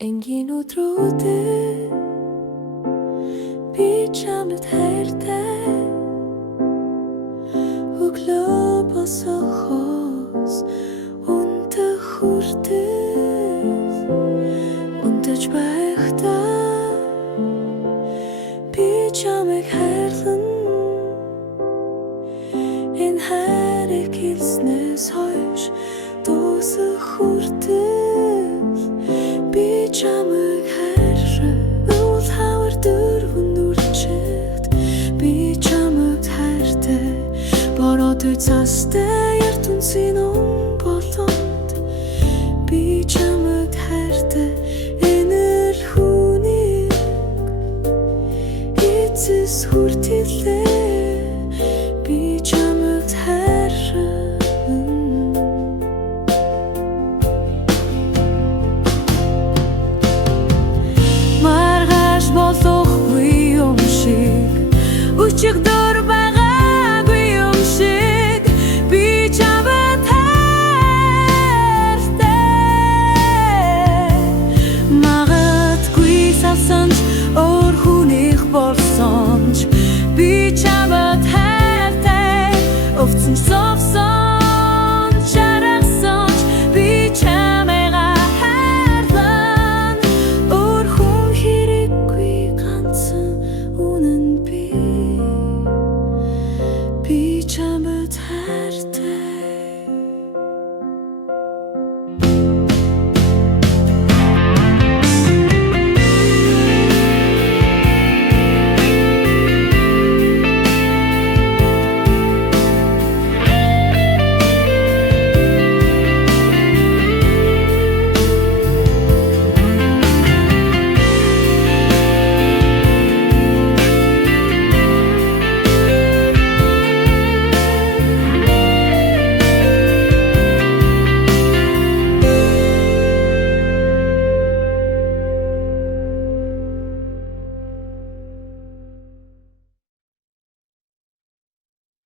Энгийн өдрүүдэд би чамд хайртай өглөө босохоос унтах хүртэл унтаж байхдаа би чамайг хайрлана. Энэ хайрыг хэлснээс хойш дуусах хүртэл би чамайг хайрлаа. Үл хавар дөрвөн үрчигт би чамайг хайртай. Бороо төй цастай ертөнцийн